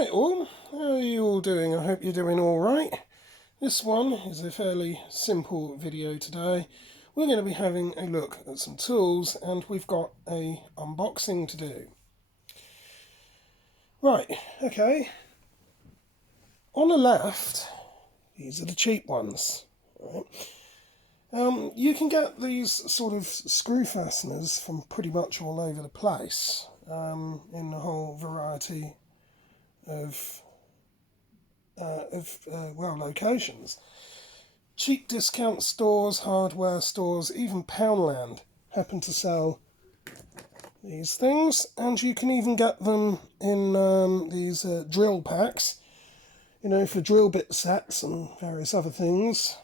Right all, how are you all doing? I hope you're doing alright. This one is a fairly simple video today. We're going to be having a look at some tools and we've got a unboxing to do. Right, okay. On the left, these are the cheap ones. Right. You can get these sort of screw fasteners from pretty much all over the place in a whole variety of locations. Cheap discount stores, hardware stores, even Poundland happen to sell these things, and you can even get them in these drill packs, for drill bit sets and various other things,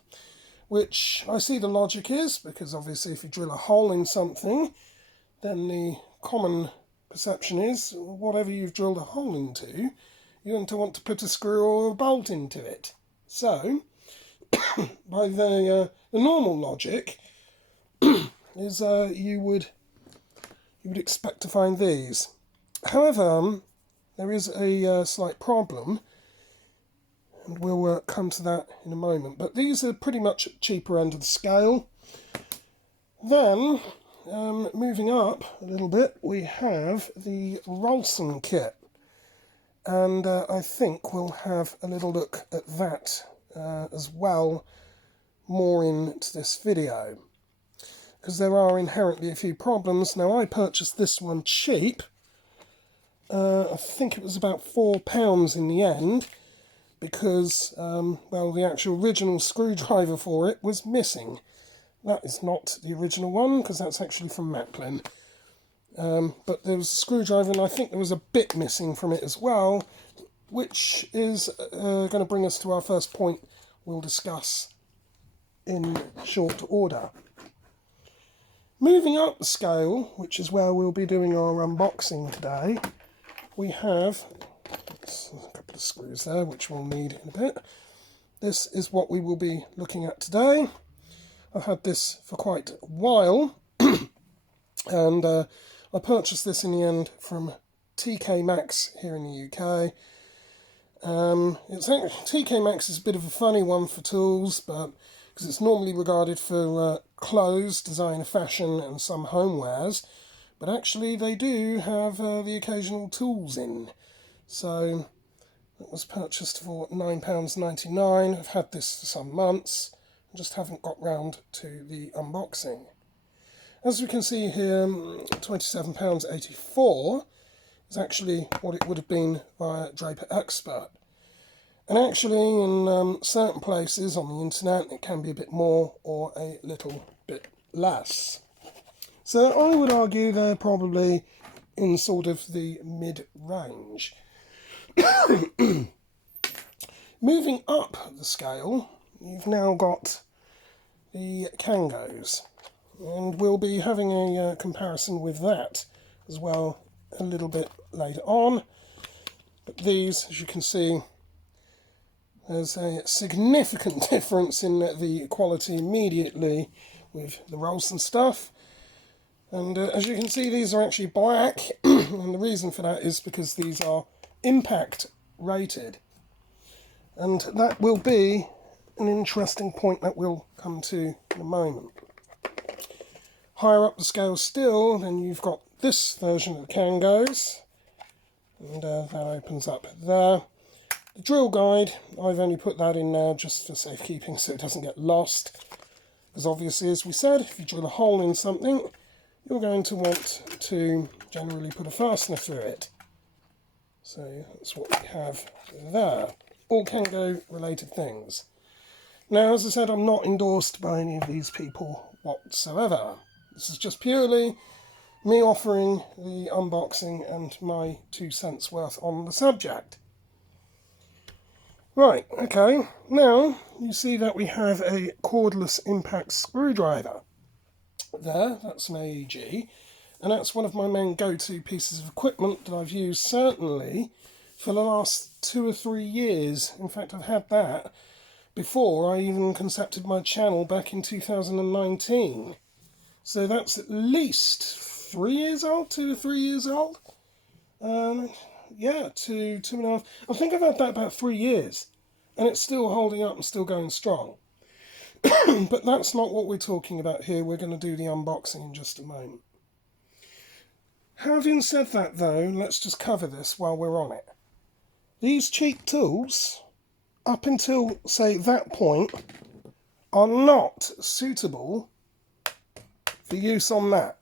which I see the logic is, because obviously if you drill a hole in something, then the common perception is whatever you've drilled a hole into, you're going to want to put a screw or a bolt into it. So, by the normal logic, is you would expect to find these. However, there is a slight problem, and we'll come to that in a moment. But these are pretty much at cheaper end of the scale. Then, moving up a little bit, we have the Rolson kit. And I think we'll have a little look at that as well, more into this video, because there are inherently a few problems. Now, I purchased this one cheap. I think it was about £4 in the end, because, the actual original screwdriver for it was missing. That is not the original one, because that's actually from Maplin. But there was a screwdriver, and I think there was a bit missing from it as well, which is going to bring us to our first point we'll discuss in short order. Moving up the scale, which is where we'll be doing our unboxing today, we have a couple of screws there, which we'll need in a bit. This is what we will be looking at today. I've had this for quite a while, and I purchased this in the end from TK Maxx here in the UK. TK Maxx is a bit of a funny one for tools, but because it's normally regarded for clothes, designer fashion, and some homewares, but actually they do have the occasional tools in. So it was purchased for £9.99. I've had this for some months, I just haven't got round to the unboxing. As we can see here, £27.84 is actually what it would have been via Draper Expert. And actually, in certain places on the internet, it can be a bit more or a little bit less. So I would argue they're probably in sort of the mid-range. Moving up the scale, you've now got the Kangos. And we'll be having a comparison with that as well a little bit later on. But these, as you can see, there's a significant difference in the quality immediately with the Rolson stuff. And as you can see, these are actually black. And the reason for that is because these are impact rated. And that will be an interesting point that we'll come to in a moment. Higher up the scale still, then you've got this version of the Kangos, and that opens up there. The drill guide, I've only put that in now just for safekeeping so it doesn't get lost, because obviously, as we said, if you drill a hole in something, you're going to want to generally put a fastener through it. So that's what we have there. All Kango related things. Now, as I said, I'm not endorsed by any of these people whatsoever. This is just purely me offering the unboxing and my 2 cents worth on the subject. Right, okay, now you see that we have a cordless impact screwdriver. There, that's an AEG, and that's one of my main go-to pieces of equipment that I've used certainly for the last 2 or 3 years. In fact, I've had that before I even concepted my channel back in 2019. So that's at least 3 years old, 2 or 3 years old. yeah, 2.5. I think I've had that about 3 years, and it's still holding up and still going strong. But that's not what we're talking about here. We're going to do the unboxing in just a moment. Having said that, though, let's just cover this while we're on it. These cheap tools, up until, say, that point, are not suitable for use on that.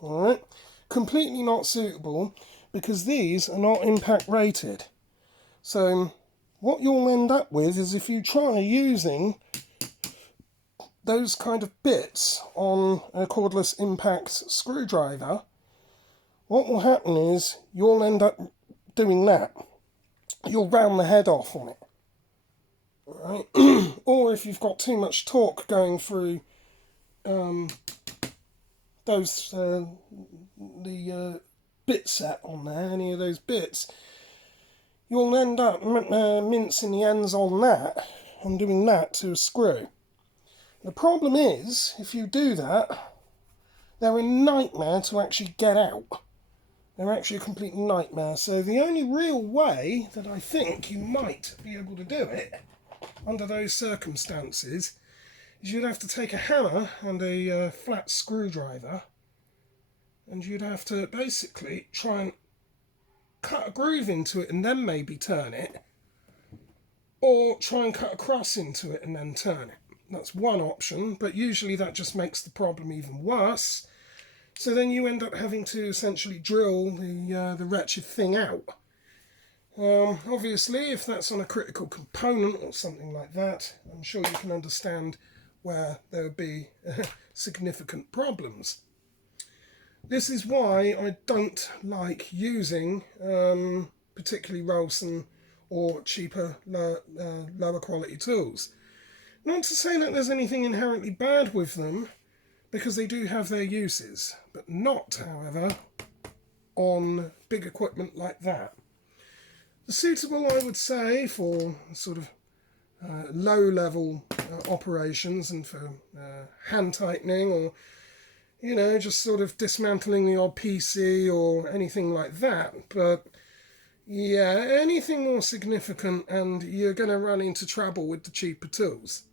Alright? Completely not suitable, because these are not impact rated. So what you'll end up with is, if you try using those kind of bits on a cordless impact screwdriver, what will happen is you'll end up doing that. You'll round the head off on it. Right? Or if you've got too much torque going through the bit set on there, any of those bits, you'll end up mincing the ends on that and doing that to a screw. The problem is, if you do that, they're a nightmare to actually get out. They're actually a complete nightmare. So the only real way that I think you might be able to do it under those circumstances is you'd have to take a hammer and a flat screwdriver, and you'd have to basically try and cut a groove into it and then maybe turn it, or try and cut a cross into it and then turn it. That's one option, but usually that just makes the problem even worse. So then you end up having to essentially drill the wretched thing out. Obviously, if that's on a critical component or something like that, I'm sure you can understand where there would be significant problems. This is why I don't like using particularly Rolson or cheaper, lower quality tools. Not to say that there's anything inherently bad with them, because they do have their uses, but not, however, on big equipment like that. The suitable, I would say, for sort of low-level operations and for hand tightening, or, you know, just sort of dismantling the odd PC or anything like that. But yeah, anything more significant, and you're going to run into trouble with the cheaper tools.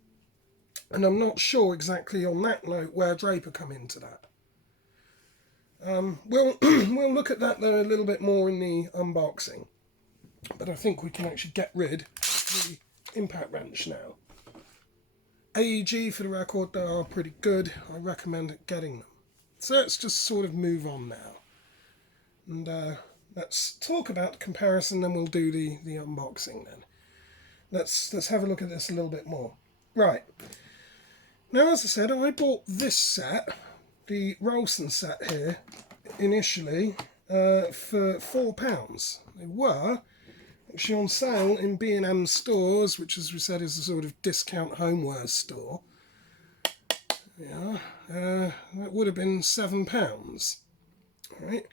And I'm not sure exactly on that note where Draper come into that. We'll look at that though a little bit more in the unboxing. But I think we can actually get rid of the impact wrench now. AEG, for the record, they are pretty good. I recommend getting them. So let's just sort of move on now. And let's talk about the comparison, then we'll do the unboxing then. Let's have a look at this a little bit more. Right. Now, as I said, I bought this set, the Rolson set here, initially for £4. They were actually on sale in B&M stores, which, as we said, is a sort of discount homewares store. Yeah, that would have been £7. Right.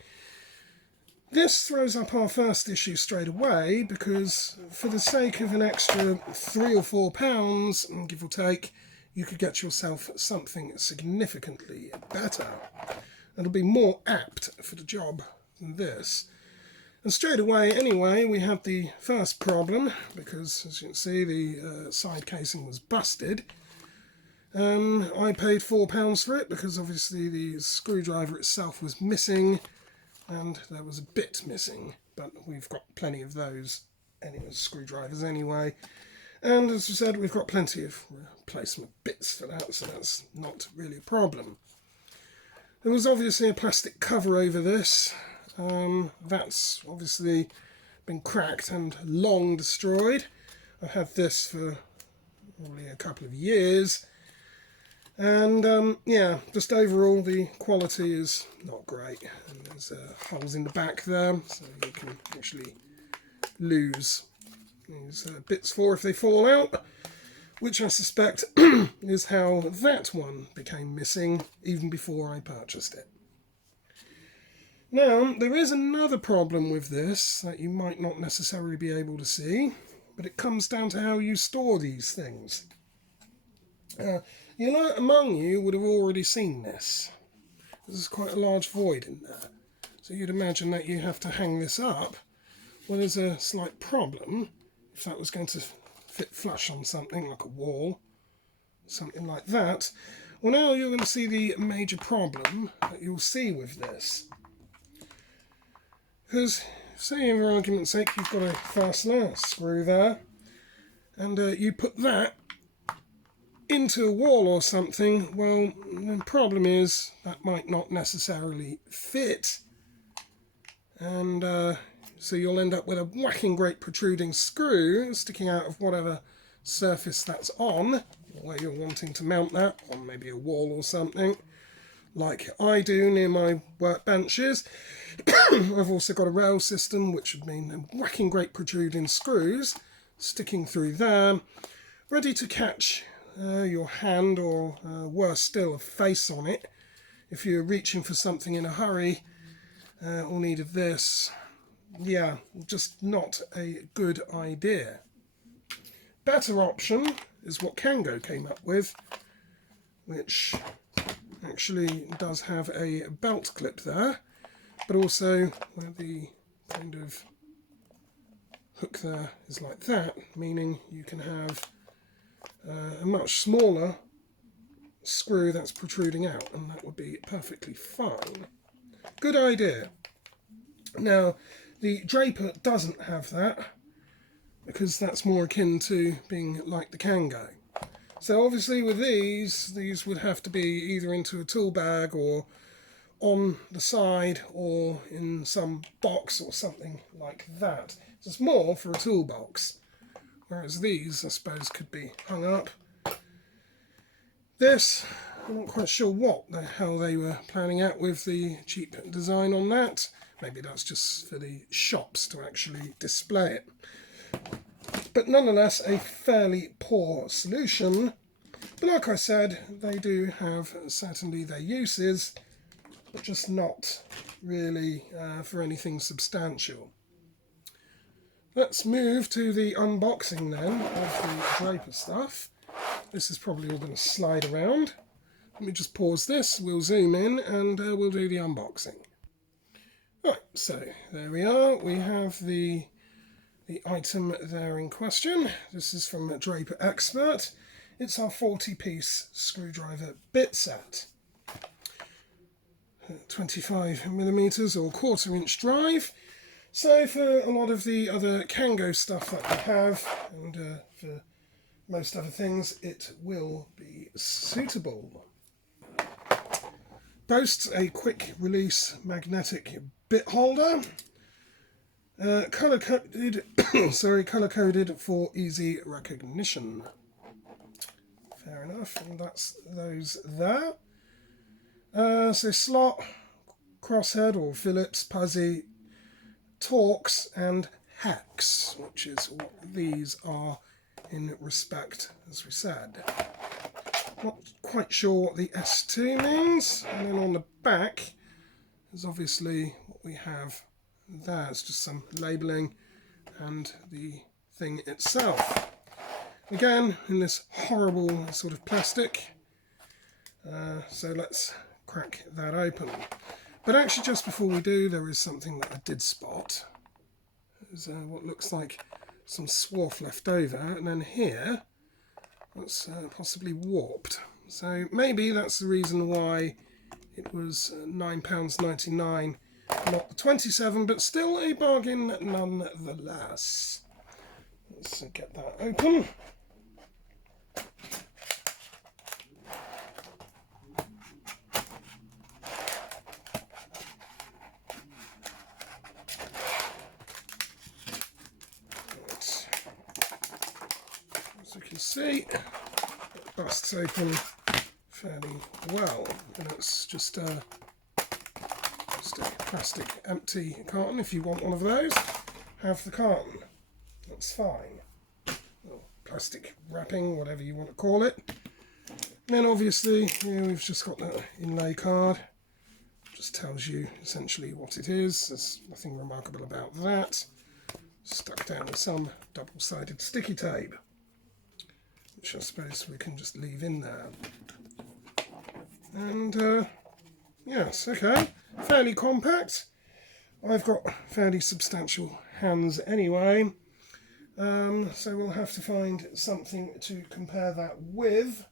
This throws up our first issue straight away, because for the sake of an extra £3 or £4, give or take, you could get yourself something significantly better. It'll be more apt for the job than this. And straight away, anyway, we had the first problem, because, as you can see, the side casing was busted. I paid £4 for it, because obviously the screwdriver itself was missing, and there was a bit missing, but we've got plenty of those screwdrivers anyway. And as I said, we've got plenty of replacement bits for that, so that's not really a problem. There was obviously a plastic cover over this. That's obviously been cracked and long destroyed. I've had this for probably a couple of years. And yeah, just overall the quality is not great. And there's holes in the back there, so you can actually lose these bits for if they fall out, which I suspect is how that one became missing even before I purchased it. Now, there is another problem with this that you might not necessarily be able to see, but it comes down to how you store these things. You know, among you would have already seen this. There's quite a large void in there. So you'd imagine that you have to hang this up. Well, there's a slight problem. If that was going to fit flush on something like a wall, something like that. Well, now you're going to see the major problem that you'll see with this. Because, say for argument's sake, you've got a fastener screw there, and you put that into a wall or something, well, the problem is that might not necessarily fit, and so you'll end up with a whacking great protruding screw sticking out of whatever surface that's on, where you're wanting to mount that, on maybe a wall or something, like I do near my workbenches. I've also got a rail system, which would mean whacking great protruding screws sticking through there, ready to catch your hand, or worse still, a face on it. If you're reaching for something in a hurry or needed this, yeah, just not a good idea. Better option is what Kango came up with, which actually does have a belt clip there, but also where the kind of hook there is like that, meaning you can have a much smaller screw that's protruding out, and that would be perfectly fine. Good idea. Now, the Draper doesn't have that, because that's more akin to being like the Kango. So obviously with these would have to be either into a tool bag or on the side or in some box or something like that. So it's more for a toolbox, whereas these, I suppose, could be hung up. This, I'm not quite sure what the hell they were planning out with the cheap design on that. Maybe that's just for the shops to actually display it. But nonetheless, a fairly poor solution. But like I said, they do have certainly their uses, but just not really for anything substantial. Let's move to the unboxing then of the Draper stuff. This is probably all going to slide around. Let me just pause this, we'll zoom in, and we'll do the unboxing. Right, so there we are. We have the item there in question. This is from Draper Expert. It's our 40-piece screwdriver bit set. 25mm or 1/4 inch drive. So for a lot of the other Kango stuff that we have, and for most other things, it will be suitable. Boasts a quick release magnetic bit holder. Color coded, color coded for easy recognition. Fair enough, and that's those there. So slot, crosshead or Phillips, Puzzy, Torx, and hex, which is what these are in respect, as we said. Not quite sure what the S2 means, and then on the back is obviously what we have there. It's just some labelling and the thing itself. Again, in this horrible sort of plastic. So let's crack that open. But actually, just before we do, there is something that I did spot. There's what looks like some swarf left over, and then here, that's possibly warped. So maybe that's the reason why it was £9.99, not the 27, but still a bargain nonetheless. Let's get that open. As you can see, it busts open fairly well, and it's just a plastic empty carton. If you want one of those, have the carton. That's fine. Or plastic wrapping, whatever you want to call it. And then obviously here we've just got the inlay card. Just tells you essentially what it is. There's nothing remarkable about that. Stuck down with some double-sided sticky tape, which I suppose we can just leave in there. And yes, okay, fairly compact. I've got fairly substantial hands anyway, so we'll have to find something to compare that with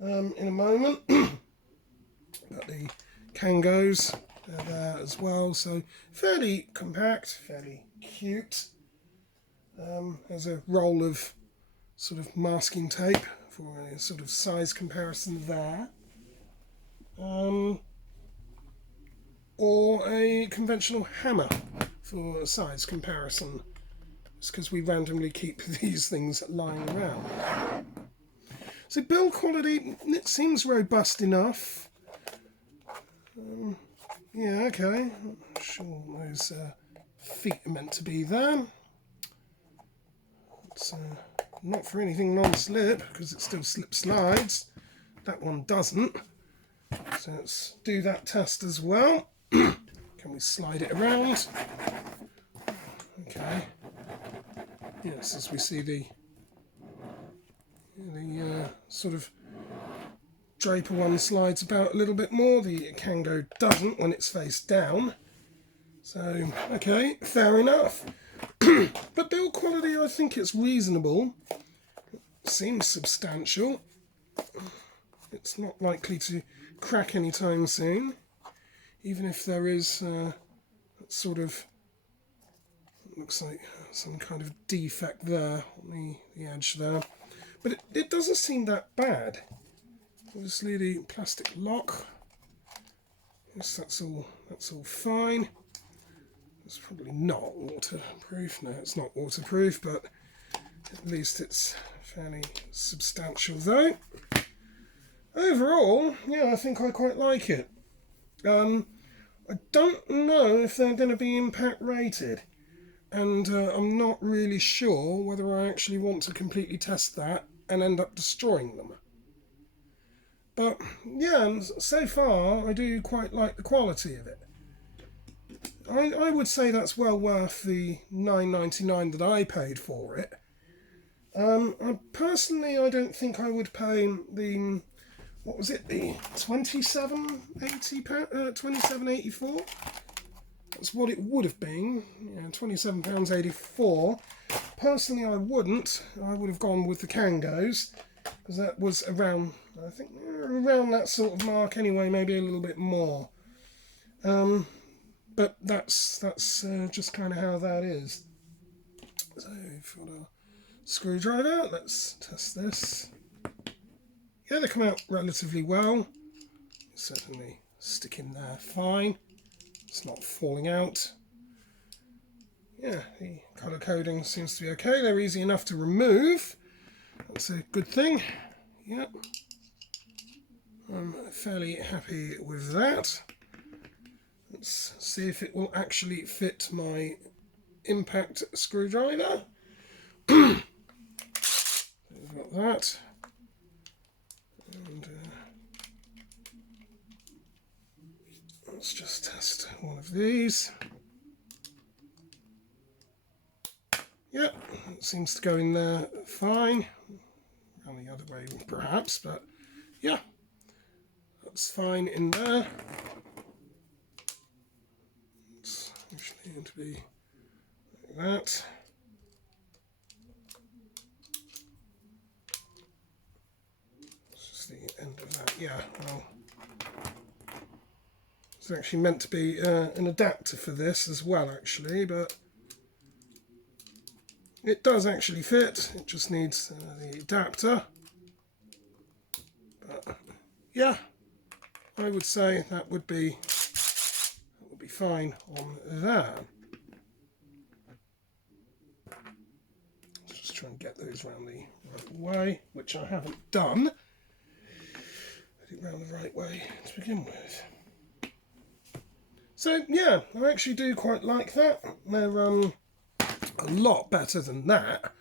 in a moment. Got the Kangos there as well, so fairly compact, fairly cute. There's a roll of sort of masking tape for a sort of size comparison there. Or a conventional hammer for a size comparison. It's because we randomly keep these things lying around. So build quality, it seems robust enough. Yeah, okay. Not sure those feet are meant to be there. It's not for anything non-slip, because it still slip slides. That one doesn't. So let's do that test as well. Can we slide it around? Okay. Yes, as we see the sort of Draper one slides about a little bit more. The Kango doesn't when it's face down. So, okay, fair enough. But build quality, I think it's reasonable. It seems substantial. It's not likely to crack anytime soon, even if there is sort of, looks like some kind of defect there on the edge there. But it doesn't seem that bad. Obviously the plastic lock, yes, that's all fine. It's probably not waterproof. No, it's not waterproof, but at least it's fairly substantial though. Overall, yeah, I think I quite like it. I don't know if they're going to be impact rated, and I'm not really sure whether I actually want to completely test that and end up destroying them. But yeah, so far I do quite like the quality of it. I would say that's well worth the $9.99 that I paid for it. Personally, I don't think I would pay the, what was it, the £27.84? That's what it would have been, yeah, £27.84. Personally, I wouldn't. I would have gone with the Kangos, because that was around, I think, around that sort of mark anyway, maybe a little bit more. But that's just kind of how that is. So for the screwdriver, let's test this. Yeah, they come out relatively well. Certainly stick in there fine. It's not falling out. Yeah, the colour coding seems to be okay. They're easy enough to remove. That's a good thing. Yeah. I'm fairly happy with that. Let's see if it will actually fit my impact screwdriver. We've got that. And let's just test one of these. Yep, it seems to go in there fine. Around the other way perhaps, but yeah, that's fine in there. It's usually going to be like that. It's just the end of that, yeah. Well, it's actually meant to be an adapter for this as well, actually, but it does actually fit. It just needs the adapter. But yeah, I would say that would be fine on that. Just try and get those round the right way, which I haven't done. Get it round the right way to begin with. So yeah, I actually do quite like that. They're a lot better than that.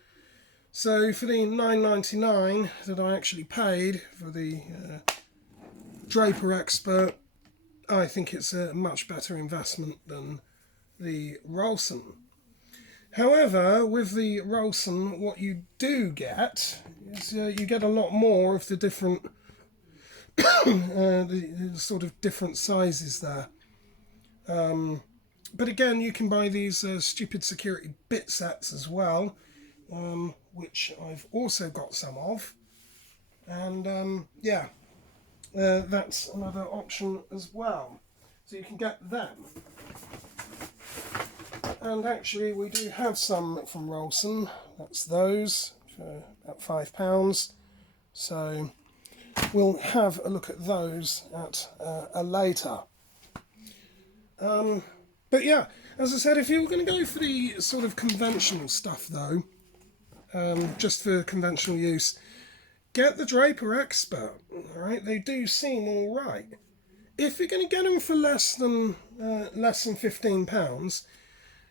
So for the $9.99 that I actually paid for the Draper Expert, I think it's a much better investment than the Rolson. However, with the Rolson, what you do get is you get a lot more of the different the sort of different sizes there. But again, you can buy these stupid security bit sets as well, which I've also got some of. And yeah, that's another option as well. So you can get them. And actually, we do have some from Rolson. That's those for about £5. So we'll have a look at those at a later. But yeah, as I said, if you're going to go for the sort of conventional stuff though, just for conventional use, get the Draper Expert. Alright, they do seem alright. If you're going to get them for less than £15,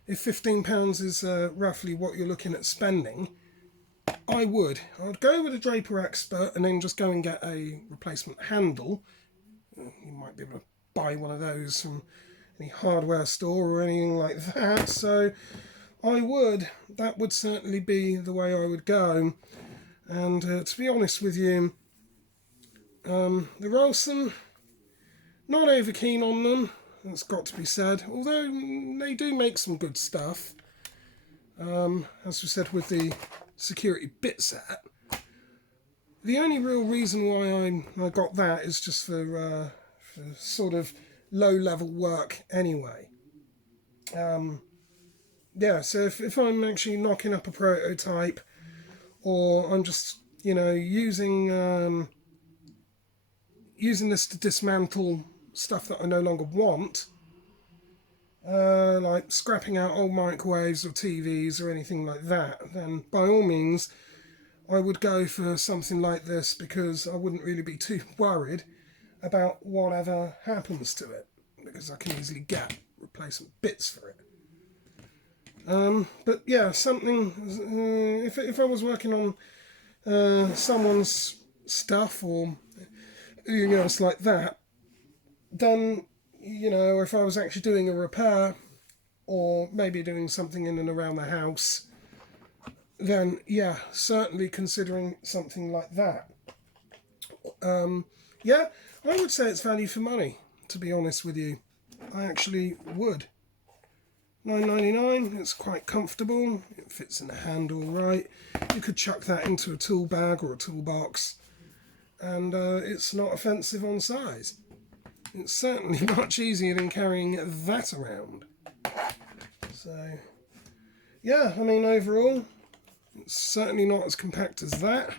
if £15 is roughly what you're looking at spending, I'd go with a Draper Expert and then just go and get a replacement handle. You might be able to buy one of those from any hardware store or anything like that. So that would certainly be the way I would go. And to be honest with you, the Rolson, not over keen on them, that's got to be said, although they do make some good stuff. As we said with the security bit set, the only real reason why I got that is just for sort of low level work anyway. Yeah, so if I'm actually knocking up a prototype, or I'm just, using this to dismantle stuff that I no longer want, like scrapping out old microwaves or TVs or anything like that, then by all means I would go for something like this, because I wouldn't really be too worried about whatever happens to it, because I can easily get replacement bits for it. But yeah, something, if I was working on someone's stuff or anything else like that, then, if I was actually doing a repair or maybe doing something in and around the house, then yeah, certainly considering something like that. Yeah, I would say it's value for money, to be honest with you. I actually would. $9.99, it's quite comfortable, it fits in the hand all right. You could chuck that into a tool bag or a toolbox, and it's not offensive on size. It's certainly much easier than carrying that around. So, yeah, I mean, overall, it's certainly not as compact as that,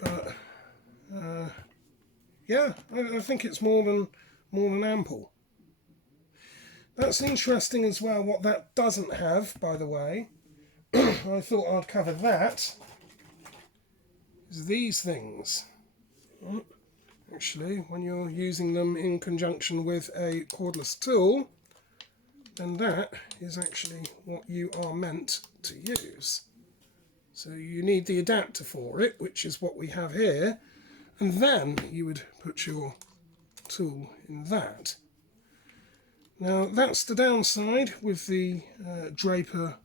but yeah, I think it's more than ample. That's interesting as well. What that doesn't have, by the way, I thought I'd cover that, is these things. Actually, when you're using them in conjunction with a cordless tool, then that is actually what you are meant to use. So you need the adapter for it, which is what we have here, and then you would put your tool in that. Now that's the downside with the Draper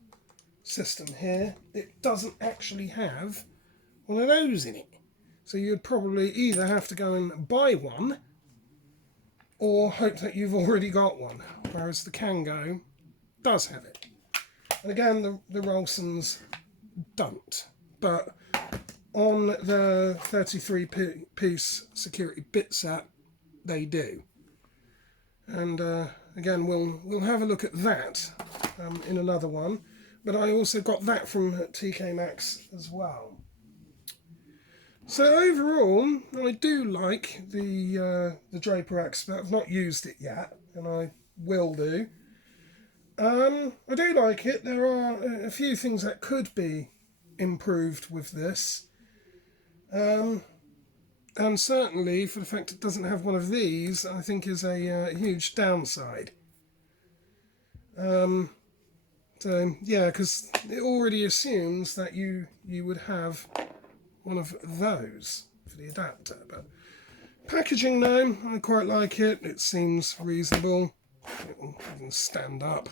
system here. It doesn't actually have one of those in it. So you'd probably either have to go and buy one or hope that you've already got one, whereas the Kango does have it. And again, the Rolsons don't, but on the 33-piece security bit set, they do. And again, we'll have a look at that in another one. But I also got that from TK Maxx as well. So overall, I do like the Draper Expert. I've not used it yet, and I will do. I do like it. There are a few things that could be improved with this. And certainly, for the fact it doesn't have one of these, I think is a huge downside. So, yeah, because it already assumes that you would have one of those for the adapter. But packaging, though, I quite like it. It seems reasonable. It will even stand up,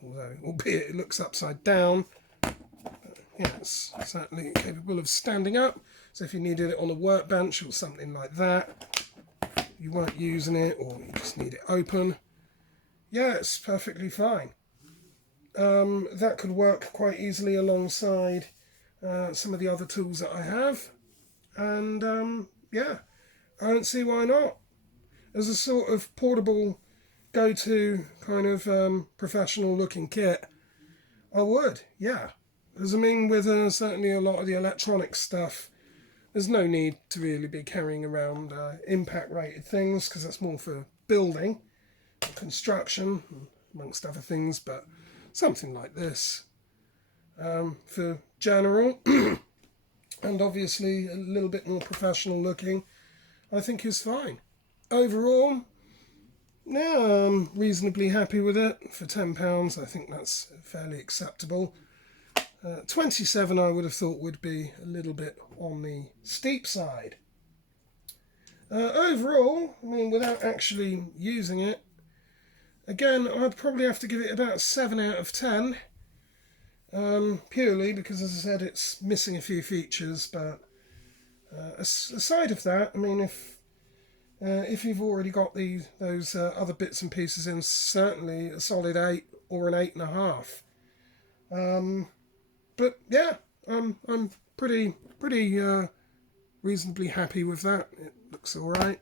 although, albeit it looks upside down. Yeah, it's certainly capable of standing up. So if you needed it on a workbench or something like that, you weren't using it, or you just need it open, yeah, it's perfectly fine. That could work quite easily alongside some of the other tools that I have, and yeah, I don't see why not. As a sort of portable go-to kind of professional looking kit, I would, yeah. As I mean, with certainly a lot of the electronic stuff, there's no need to really be carrying around impact rated things because that's more for building, construction, amongst other things, but something like this for general and obviously a little bit more professional looking, I think is fine. Overall, yeah, I'm reasonably happy with it. For £10, I think that's fairly acceptable. 27 I would have thought would be a little bit on the steep side. Overall, I mean, without actually using it, again, I'd probably have to give it about 7 out of 10. Purely because, as I said, it's missing a few features, but aside of that, I mean, if you've already got those other bits and pieces in, certainly a solid 8 or an 8.5. But yeah, I'm pretty reasonably happy with that. It looks all right.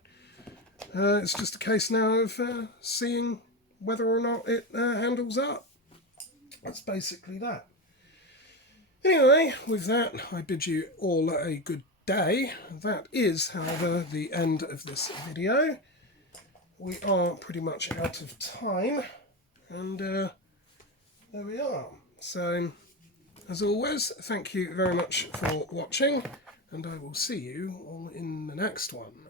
It's just a case now of seeing whether or not it handles up. That's basically that. Anyway, with that, I bid you all a good day. That is, however, the end of this video. We are pretty much out of time, and there we are. So, as always, thank you very much for watching, and I will see you all in the next one.